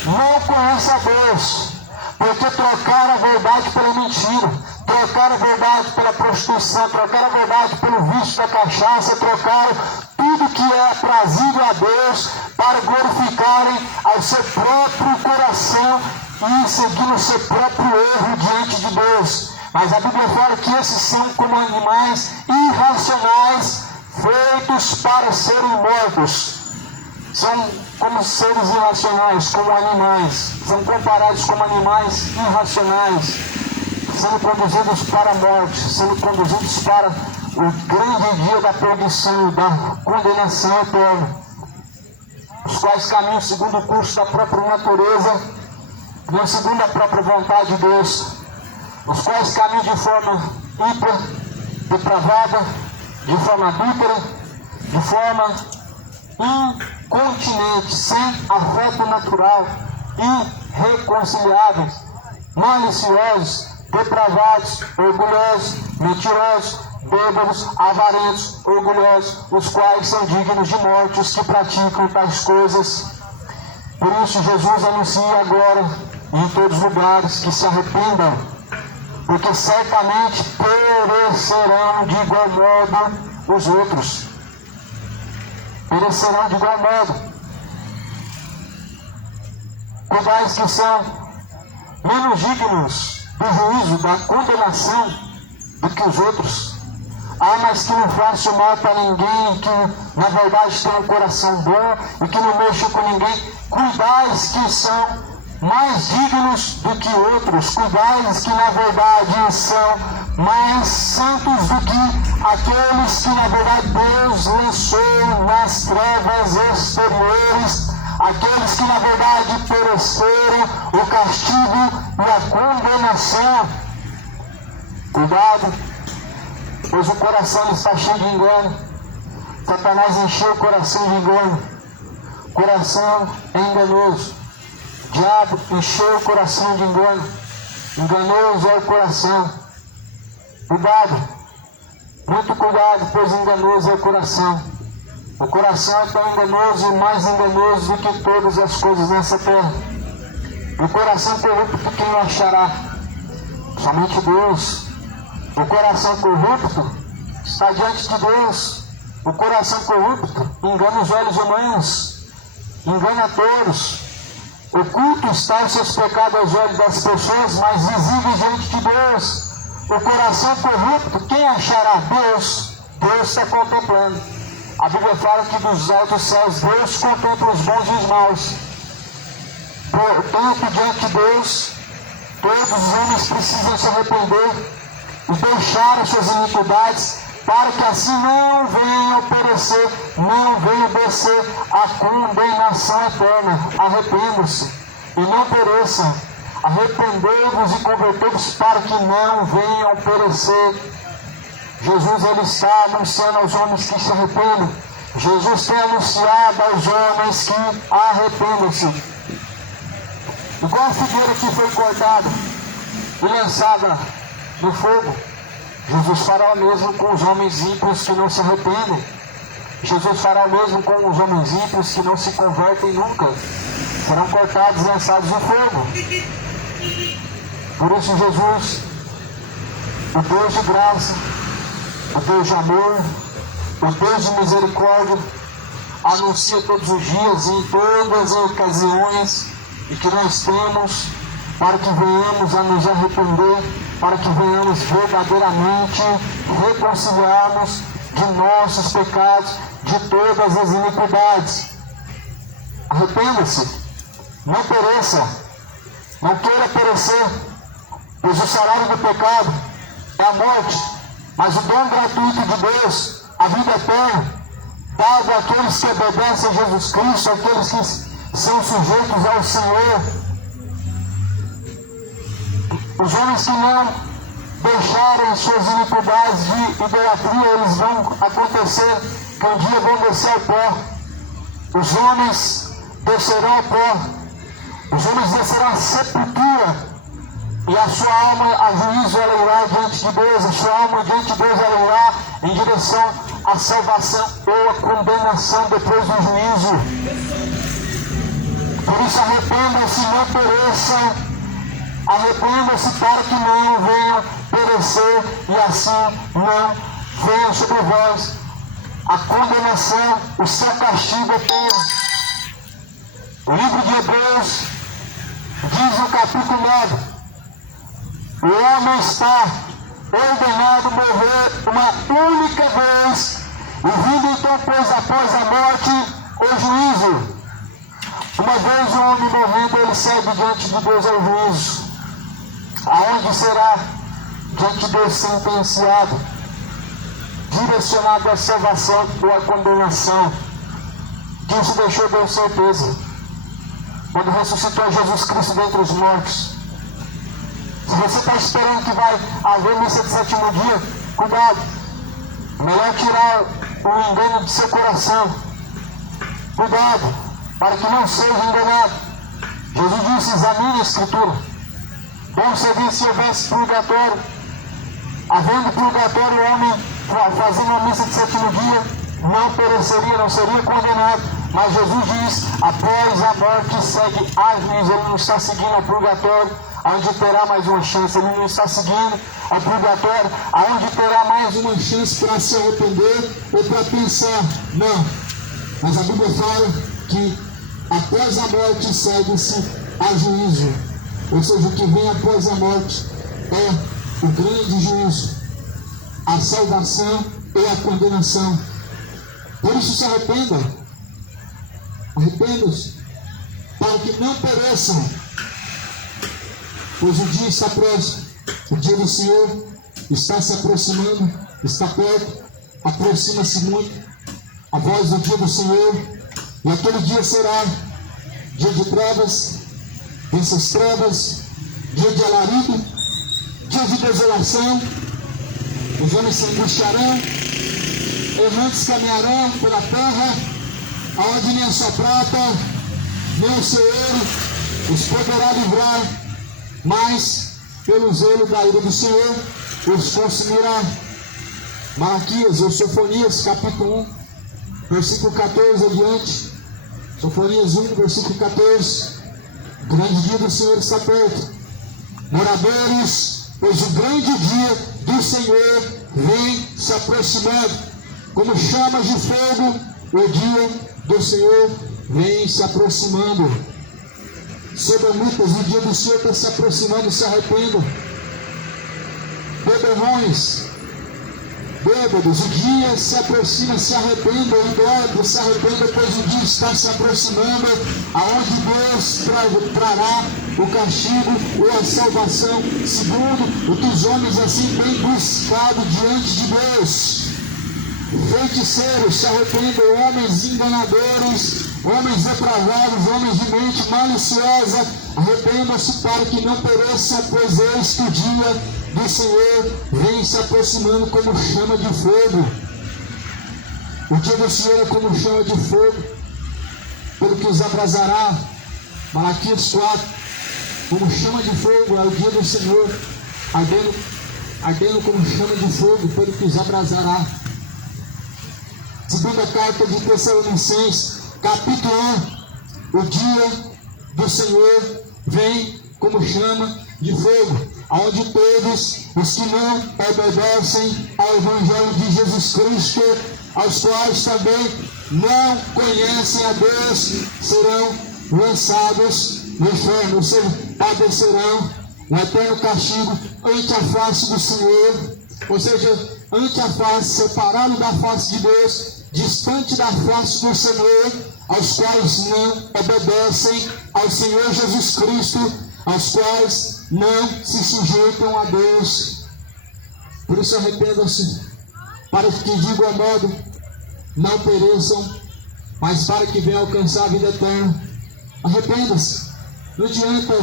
Não conhecem a Deus. porque trocaram a verdade pela mentira, trocaram a verdade pela prostituição, trocaram a verdade pelo vício da cachaça, trocaram tudo que é aprazível a Deus para glorificarem ao seu próprio coração e seguindo o seu próprio erro diante de Deus. Mas a Bíblia fala que esses são como animais irracionais, feitos para serem mortos. São como seres irracionais, como animais. São comparados como animais irracionais, sendo conduzidos para a morte, sendo conduzidos para o grande dia da perdição, da condenação eterna. Os quais caminham segundo o curso da própria natureza, não segundo a própria vontade de Deus. Os quais caminham de forma ímpar, depravada, de forma adúltera, de forma incontinente, sem afeto natural, irreconciliáveis, maliciosos, depravados, orgulhosos, mentirosos, bêbados, avarentos, orgulhosos, os quais são dignos de morte os que praticam tais coisas. Por isso Jesus anuncia agora em todos os lugares que se arrependam, porque certamente perecerão de igual modo os outros. Perecerão de igual modo. Cuidais que são menos dignos do juízo, da condenação, do que os outros. Mas que não façam mal para ninguém, que na verdade tem um coração bom e que não mexam com ninguém. Cuidais que são mais dignos do que outros. Cuidais que na verdade são mais santos do que aqueles que na verdade Deus lançou nas trevas exteriores, aqueles que na verdade pereceram o castigo e a condenação. Cuidado, pois o coração está cheio de engano. Satanás encheu o coração de engano. O coração é enganoso. O diabo encheu o coração de engano. Enganoso é o coração. Cuidado, muito cuidado, pois enganoso é o coração. O coração é tão enganoso e mais enganoso do que todas as coisas nessa terra. O coração corrupto, quem o achará? Somente Deus. O coração corrupto está diante de Deus. O coração corrupto engana os olhos humanos, engana a todos. Oculto está os seus pecados aos olhos das pessoas, mas visíveis diante de Deus. O coração corrupto, quem achará? Deus. Deus está contemplando. A Bíblia fala que dos altos céus Deus contempla os bons e os maus. Portanto, diante de Deus, todos os homens precisam se arrepender e deixar as suas iniquidades, para que assim não venham perecer, não venham descer a condenação eterna. Arrependam-se e não pereçam. Arrependei-vos e convertei-vos para que não venham perecer. Jesus ele está anunciando aos homens que se arrependam. Jesus tem anunciado aos homens que arrependam-se. Igual a figueira que foi cortada e lançada no fogo, Jesus fará o mesmo com os homens ímpios que não se arrependem. Jesus fará o mesmo com os homens ímpios que não se convertem nunca. Serão cortados e lançados no fogo. Por isso Jesus, o Deus de graça, o Deus de amor, o Deus de misericórdia, anuncia todos os dias e em todas as ocasiões e que nós temos para que venhamos a nos arrepender, para que venhamos verdadeiramente reconciliarmos de nossos pecados, de todas as iniquidades. Arrependa-se, não pereça, não queira perecer, pois o salário do pecado é a morte, mas o dom gratuito de Deus, a vida eterna, dado àqueles que obedecem a Jesus Cristo, àqueles que são sujeitos ao Senhor. Os homens que não deixarem suas iniquidades de idolatria, eles vão acontecer que um dia vão descer ao pó. Os homens descerão ao pó. Os homens descerão à sepultura. E a sua alma, a juízo, ela irá diante de Deus. A sua alma diante de Deus, ela irá em direção à salvação ou à condenação depois do juízo. Por isso arrependam-se, não pereçam. arrependam-se para que não venham perecer e assim não venham sobre vós a condenação, o seu castigo eterno. O livro de Hebreus diz no capítulo 9: o homem está ordenado morrer uma única vez, e vindo então, pois, após a morte, o juízo. Uma vez o homem morrendo, ele segue diante de Deus ao juízo, aonde será diante de Deus sentenciado, direcionado à salvação ou à condenação. Disso deixou Deus certeza quando ressuscitou Jesus Cristo dentre os mortos. Se você está esperando que vai haver missa de sétimo dia, cuidado. Melhor tirar o engano do seu coração. Cuidado, para que não seja enganado. Jesus disse: examine a Escritura. Bom seria se houvesse purgatório. Havendo purgatório, o homem fazendo a missa de sétimo dia não pereceria, não seria condenado. Mas Jesus diz: após a morte segue a juízo. Ele não está seguindo o purgatório, onde terá mais uma chance. Ele não está seguindo o purgatório, onde terá mais uma chance para se arrepender ou para pensar. Não. Mas a Bíblia fala que após a morte segue-se a juízo. Ou seja, o que vem após a morte é o grande juízo, a salvação e a condenação. Por isso se arrependam. Arrependam-se, para que não pereçam, pois o dia está próximo. O dia do Senhor está se aproximando, está perto, aproxima-se muito a voz do dia do Senhor. E aquele dia será dia de trevas, dessas trevas, dia de alarido, dia de desolação. Os homens se angustiarão, errantes caminharão pela terra, aonde nem a sua prata, nem o seu ouro os poderá livrar, mas pelo zelo da ira do Senhor os consumirá. Malaquias ou Sofonias, capítulo 1, versículo 14 adiante. Sofonias 1, versículo 14. O grande dia do Senhor está perto. Moradores, pois o grande dia do Senhor vem se aproximando. Como chamas de fogo, o dia do Senhor vem se aproximando. Sodomitas, o dia do Senhor está se aproximando, se arrependam. Beberrões, bêbados, o dia se aproxima, se arrependam. Idólatras, se arrependam, pois o dia está se aproximando, aonde Deus trará o castigo ou a salvação, segundo o que os homens assim têm buscado diante de Deus. Feiticeiros, se arrependam, homens enganadores, homens depravados, homens de mente maliciosa, arrependam-se para que não pereça, pois eis que o dia do Senhor vem se aproximando como chama de fogo. O dia do Senhor é como chama de fogo, pelo que os abrasará. Malaquias 4, como chama de fogo é o dia do Senhor, ardendo como chama de fogo, pelo que os abrasará. Segunda carta de Tessalonicenses, capítulo 1, o dia do Senhor vem como chama de fogo, aonde todos os que não obedecem ao Evangelho de Jesus Cristo, aos quais também não conhecem a Deus, serão lançados no inferno, ou seja, padecerão o eterno castigo ante a face do Senhor, ou seja, ante a face, separado da face de Deus, distante da face do Senhor, aos quais não obedecem ao Senhor Jesus Cristo, aos quais não se sujeitam a Deus. Por isso arrependam-se, para que de igual modo não pereçam, mas para que venham alcançar a vida eterna. Arrependa-se. Não adianta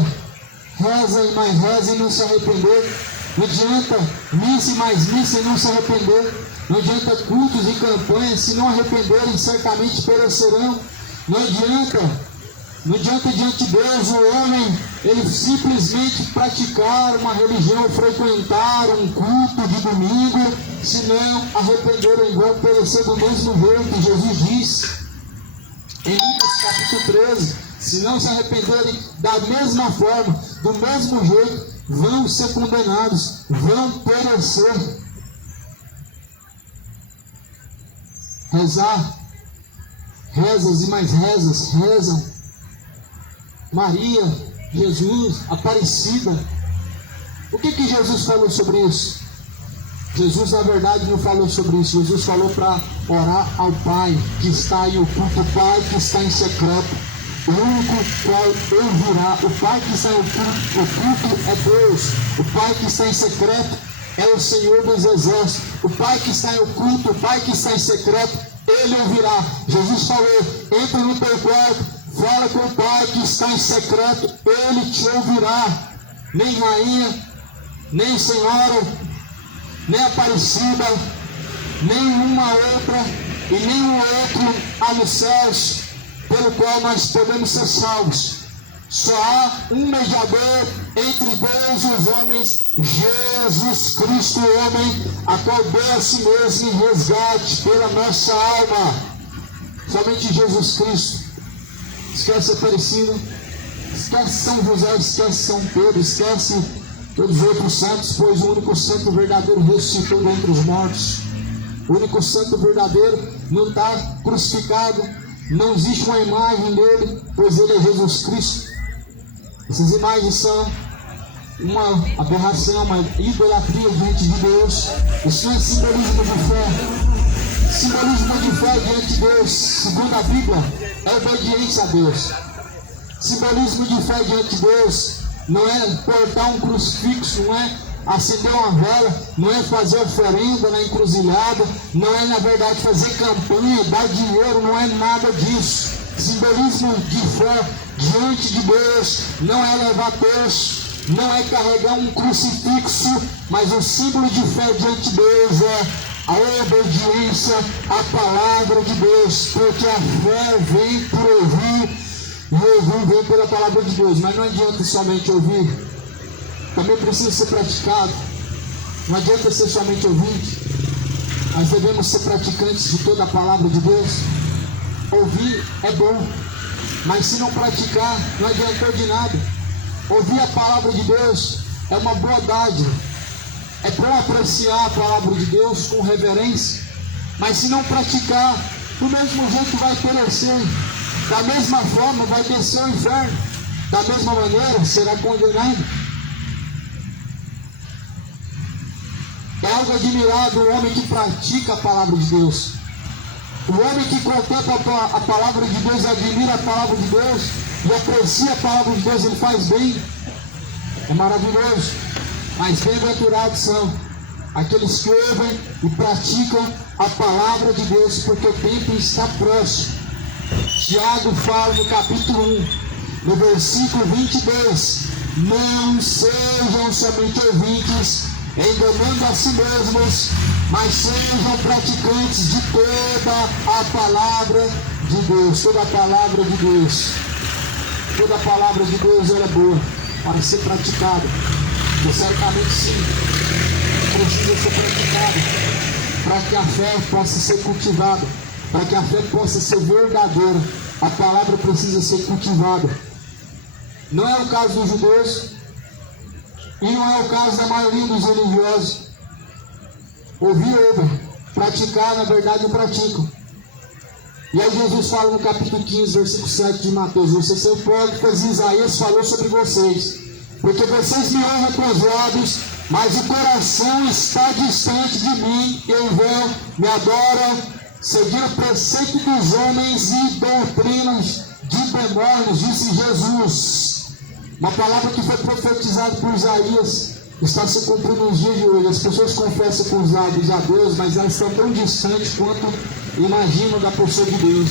reza e mais reza e não se arrepender. Não adianta missa e mais missa e não se arrepender. Não adianta cultos e campanhas, se não arrependerem, certamente perecerão. Não adianta diante de Deus o homem, ele simplesmente praticar uma religião, frequentar um culto de domingo, se não arrependerem, vão perecer do mesmo jeito. Jesus diz em Lucas capítulo 13, se não se arrependerem da mesma forma, do mesmo jeito vão ser condenados, vão perecer. Rezar, rezas e mais rezas, rezam. Maria, Jesus, Aparecida. O que Jesus falou sobre isso? Jesus, na verdade, não falou sobre isso. Jesus falou para orar ao Pai que está em oculto, o Pai que está em secreto, o único qual ouvirá. O Pai que está em oculto é Deus. O Pai que está em secreto é o Senhor dos Exércitos. O Pai que está em oculto, o Pai que está em secreto, Ele ouvirá. Jesus falou: entra no teu quarto, fala com o Pai que está em secreto, Ele te ouvirá. Nem rainha, nem senhora, nem Aparecida, nenhuma outra e nenhum outro há nos céus pelo qual nós podemos ser salvos. Só há um mediador entre Deus e os homens, Jesus Cristo, o homem, a qual deu a si mesmo em resgate pela nossa alma. Somente Jesus Cristo. Esquece Aparecida, esquece São José, esquece São Pedro, esquece todos os outros santos, pois o único santo verdadeiro ressuscitou dentre os mortos. O único santo verdadeiro não está crucificado, não existe uma imagem dele, pois ele é Jesus Cristo. Essas imagens são uma aberração, uma idolatria diante de Deus. Isso não é simbolismo de fé. Simbolismo de fé diante de Deus, segundo a Bíblia, é obediência a Deus. Simbolismo de fé diante de Deus não é portar um crucifixo, não é acender uma vela, não é fazer oferenda na encruzilhada, não é, na verdade, fazer campanha, dar dinheiro, não é nada disso. Simbolismo de fé diante de Deus não é levar terço, não é carregar um crucifixo, mas o símbolo de fé diante de Deus é a obediência à palavra de Deus, porque a fé vem por ouvir e ouvir vem pela palavra de Deus. Mas não adianta somente ouvir, também precisa ser praticado. Não adianta ser somente ouvinte, nós devemos ser praticantes de toda a palavra de Deus. Ouvir é bom, mas se não praticar, não adiantou de nada. Ouvir a palavra de Deus é uma boa dádiva. É bom apreciar a palavra de Deus com reverência, mas se não praticar, do mesmo jeito vai perecer. Da mesma forma vai descer ao inferno. Da mesma maneira será condenado. É algo admirável o homem que pratica a palavra de Deus. O homem que contempla a palavra de Deus, admira a palavra de Deus e aprecia a palavra de Deus, ele faz bem. É maravilhoso. Mas bem-aventurados são aqueles que ouvem e praticam a palavra de Deus, porque o tempo está próximo. Tiago fala no capítulo 1, no versículo 22, não sejam somente ouvintes, enganando a si mesmos, mas sejam praticantes de toda a palavra de Deus. Toda a palavra de Deus. Toda a palavra de Deus é boa para ser praticada. E certamente sim, precisa ser praticada para que a fé possa ser cultivada, para que a fé possa ser verdadeira. A palavra precisa ser cultivada. Não é o caso dos judeus e não é o caso da maioria dos religiosos. Ouvir, ouvem, praticar, na verdade, praticam. E aí Jesus fala no capítulo 15, versículo 7 de Mateus: vocês são hipócritas, Isaías falou sobre vocês, porque vocês me honram com os lábios, mas o coração está distante de mim, eu vou, me adoram, seguir o preceito dos homens e doutrinas de demônios, disse Jesus. Uma palavra que foi profetizada por Isaías está se cumprindo nos dias de hoje. As pessoas confessam com os lábios a Deus, mas elas estão tão distantes quanto imaginam da pessoa de Deus.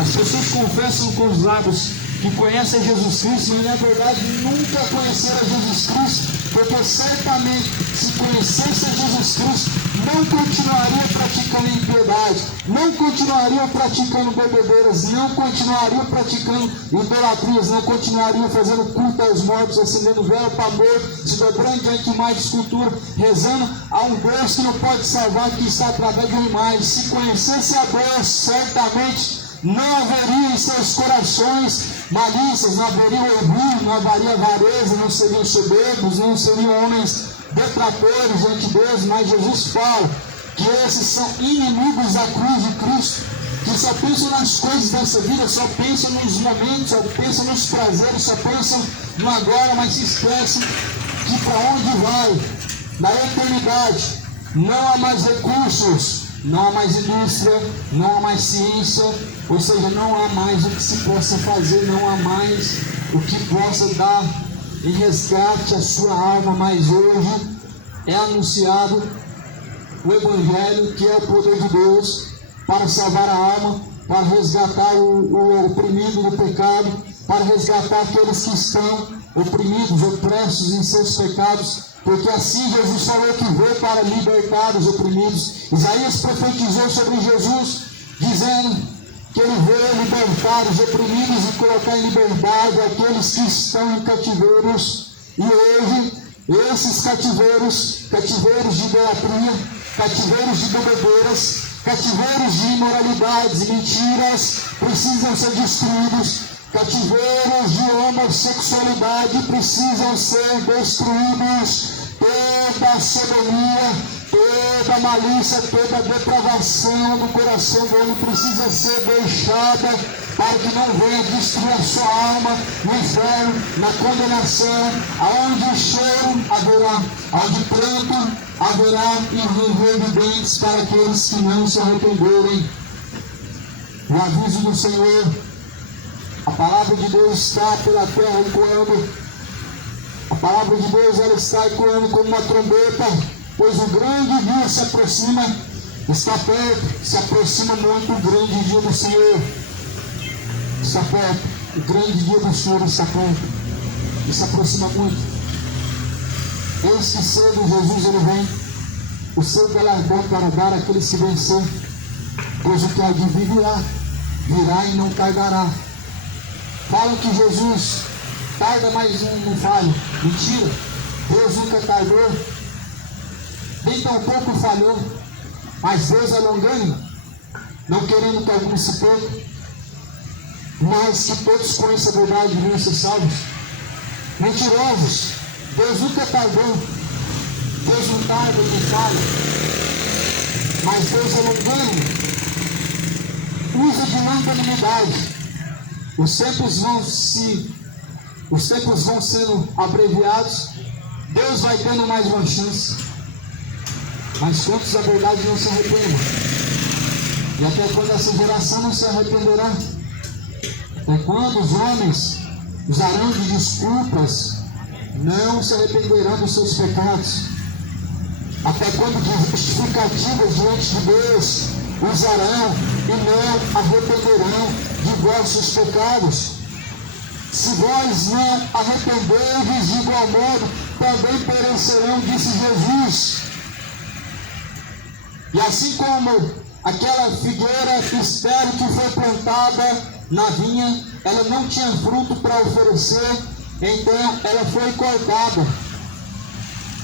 As pessoas confessam com os lábios que conhecem Jesus Cristo, mas na verdade nunca conheceram Jesus Cristo, porque certamente se conhecessem Jesus Cristo, não continuariam praticando impiedade, não continuariam praticando bebedeiras, não continuariam praticando idolatrias, não continuariam fazendo culto aos mortos, acendendo vela para morto, se dobrando diante de mais escultura, rezando a um Deus que não pode salvar, que está através de uma imagem. Se conhecesse a Deus, certamente não haveria em seus corações malícias, não haveria orgulho, não haveria avareza, não seriam soberbos, não seriam homens detratores diante de Deus, mas Jesus fala que esses são inimigos da cruz de Cristo, que só pensam nas coisas dessa vida, só pensam nos momentos, só pensam nos prazeres, só pensam no agora, mas se esquecem que para onde vai, na eternidade, não há mais recursos, não há mais indústria, não há mais ciência, ou seja, não há mais o que se possa fazer, não há mais o que possa dar em resgate a sua alma, mas hoje é anunciado o Evangelho, que é o poder de Deus para salvar a alma, para resgatar o oprimido do pecado, para resgatar aqueles que estão oprimidos, opressos em seus pecados, porque assim Jesus falou que veio para libertar os oprimidos. Isaías profetizou sobre Jesus, dizendo que ele veio libertar os oprimidos e colocar em liberdade aqueles que estão em cativeiros. E hoje, esses cativeiros de idolatria, cativeiros de bebedeiras, cativeiros de imoralidades e mentiras, precisam ser destruídos. Cativeiros de homossexualidade precisam ser destruídos. Toda a sodomia, toda a malícia, toda a depravação do coração do homem precisa ser deixada para que não venha destruir a sua alma no inferno, na condenação, aonde choro haverá, aonde pranto haverá e ranger de dentes para aqueles que não se arrependerem. O aviso do Senhor, a palavra de Deus está pela terra ecoando. A palavra de Deus, ela está ecoando como uma trombeta, pois o grande dia se aproxima, está perto, se aproxima muito o grande dia do Senhor. Está perto, o grande dia do Senhor está perto, e se aproxima muito. Eis que cedo Jesus ele vem, o seu galardão para dar àqueles que vencer, pois o que há de vir virá e não tardará. Falam que Jesus tarda, mas não falha. Mentira, Deus nunca tardou, nem tampouco falhou, mas Deus é longânimo, não querendo que alguns se percam, mas que todos conheçam a verdade e venham ser salvos. Mentirosos, Deus nunca tardou, Deus não tarda, não falha, mas Deus é longânimo, usa de longanimidade. Os tempos vão sendo abreviados, Deus vai dando mais uma chance, mas quantos da verdade não se arrependam? E até quando essa geração não se arrependerá? Até quando os homens usarão de desculpas, não se arrependerão dos seus pecados? Até quando de justificativas diante de Deus usarão e não arrependerão de vossos pecados? Se vós não arrependerdes de igual modo, também perecerão, disse Jesus. E assim como aquela figueira estéril que foi plantada na vinha, ela não tinha fruto para oferecer, então ela foi cortada.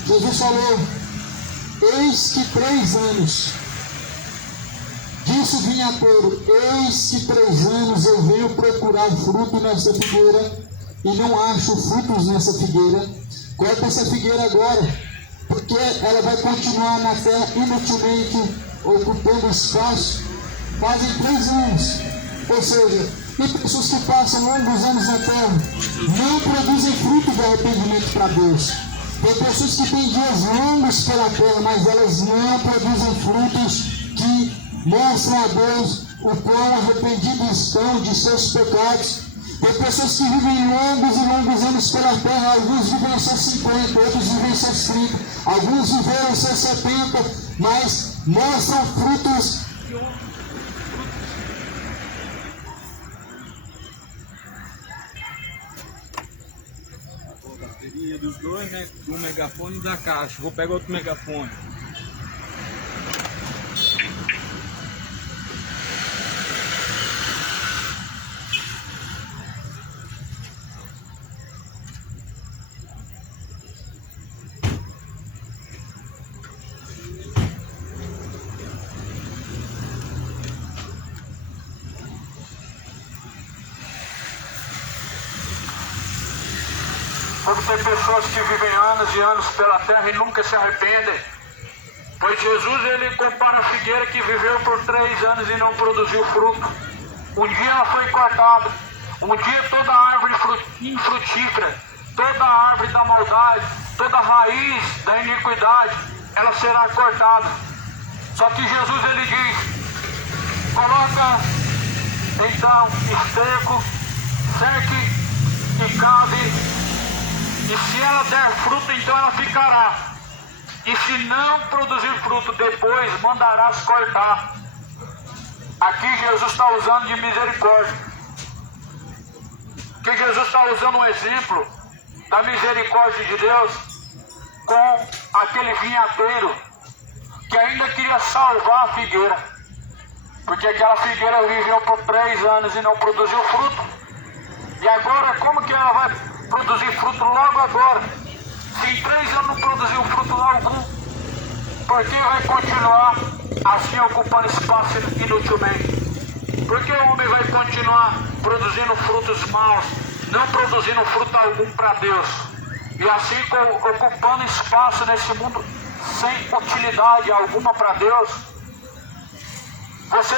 Jesus falou: eis que 3 anos, disse o vinhateiro, eis que 3 anos eu venho procurar fruto nessa figueira e não acho frutos nessa figueira. Corta essa figueira agora, porque ela vai continuar na terra inutilmente, ocupando espaço. Fazem 3 anos. Ou seja, tem pessoas que passam longos anos na terra, não produzem fruto de arrependimento para Deus. Tem pessoas que têm dias longos pela terra, mas elas não produzem frutos que mostram a Deus o quão arrependidos estão de seus pecados. Tem pessoas que vivem longos e longos anos pela terra, alguns vivem seus 50, outros vivem seus 30, alguns viveram seus 70, mas mostram frutos. A bateria dos dois, né? Do megafone e da caixa. Vou pegar outro megafone. Deve ter pessoas que vivem anos e anos pela terra e nunca se arrependem. Pois Jesus, ele compara a figueira que viveu por 3 anos e não produziu fruto. Um dia ela foi cortada. Um dia toda árvore infrutífera, toda árvore da maldade, toda raiz da iniquidade, ela será cortada. Só que Jesus, ele diz, coloca então esterco, cerque e cave, e se ela der fruto, então ela ficará. E se não produzir fruto, depois mandarás cortar. Aqui Jesus está usando de misericórdia. Que Jesus está usando um exemplo da misericórdia de Deus com aquele vinhateiro que ainda queria salvar a figueira. Porque aquela figueira viveu por 3 anos e não produziu fruto. E agora, como que ela vai produzir fruto logo agora? Se em 3 anos não produziu fruto algum, por que vai continuar assim ocupando espaço inutilmente? Por que o homem vai continuar produzindo frutos maus, não produzindo fruto algum para Deus? E assim ocupando espaço nesse mundo sem utilidade alguma para Deus? Você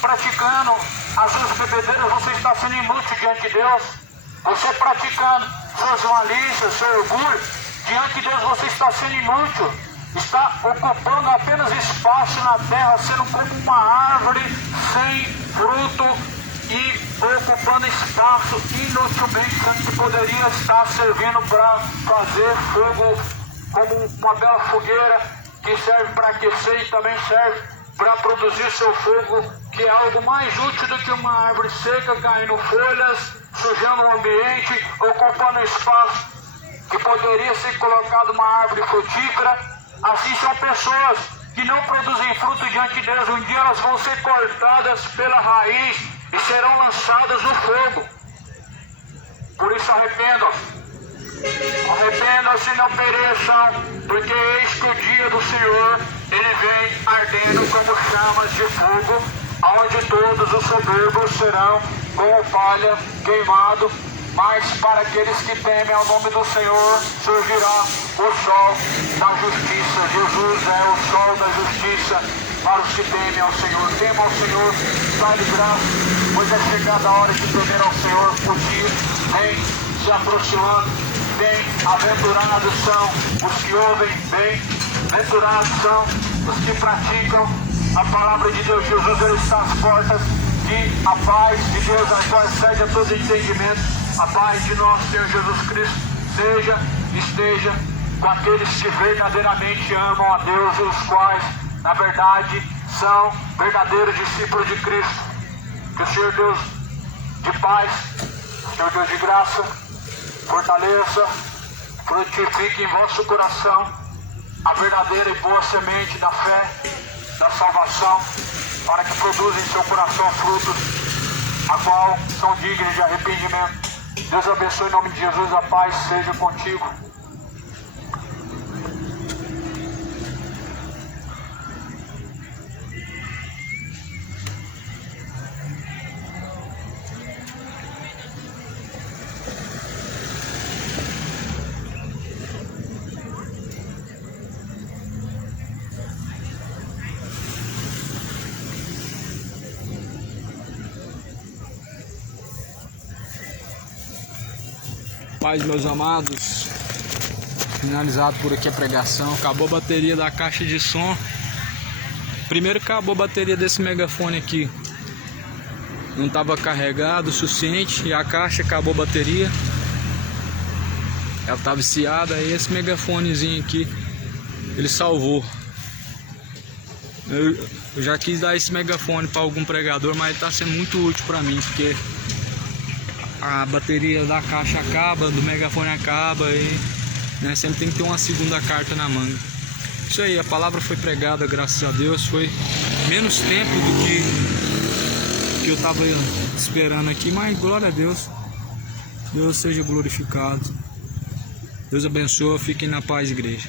praticando as suas bebedeiras, você está sendo inútil diante de Deus. Você praticando suas malícias, seu orgulho, diante de Deus você está sendo inútil. Está ocupando apenas espaço na terra, sendo como uma árvore sem fruto e ocupando espaço inutilmente, sendo que poderia estar servindo para fazer fogo, como uma bela fogueira que serve para aquecer e também serve para produzir seu fogo, que é algo mais útil do que uma árvore seca caindo folhas, sujando o ambiente, ocupando espaço que poderia ser colocado uma árvore frutífera. Assim são pessoas que não produzem fruto diante de Deus. Um dia elas vão ser cortadas pela raiz e serão lançadas no fogo. Por isso arrependam-se. Arrependam-se e não pereçam, porque eis que o dia do Senhor, ele vem ardendo como chamas de fogo, aonde todos os soberbos serão como palha queimado. Mas para aqueles que temem ao nome do Senhor, surgirá o sol da justiça. Jesus é o sol da justiça para os que temem ao Senhor. Temam ao Senhor, dá-lhe graça, pois é chegada a hora de temer ao Senhor. O dia vem se aproximando. Bem-aventurados são os que ouvem, bem-aventurados são os que praticam a palavra de Deus. Jesus, ele está às portas, e a paz de Deus, a qual excede a todo entendimento, a paz de nosso Senhor Jesus Cristo esteja com aqueles que verdadeiramente amam a Deus, os quais, na verdade, são verdadeiros discípulos de Cristo. Que o Senhor Deus de paz, o Senhor Deus de graça, fortaleça, frutifique em vosso coração a verdadeira e boa semente da fé, da salvação, para que produza em seu coração frutos, a qual são dignos de arrependimento. Deus abençoe em nome de Jesus, a paz seja contigo. Paz, meus amados, finalizado por aqui a pregação. Acabou a bateria da caixa de som. Primeiro acabou a bateria desse megafone aqui, não estava carregado o suficiente, e a caixa acabou a bateria, ela estava viciada. Aí esse megafonezinho aqui, ele salvou. Eu já quis dar esse megafone para algum pregador, mas está sendo muito útil para mim, porque a bateria da caixa acaba, do megafone acaba, e né, sempre tem que ter uma segunda carta na manga. Isso aí, a palavra foi pregada, graças a Deus. Foi menos tempo do que eu estava esperando aqui, mas glória a Deus. Deus seja glorificado. Deus abençoe, fiquem na paz, igreja.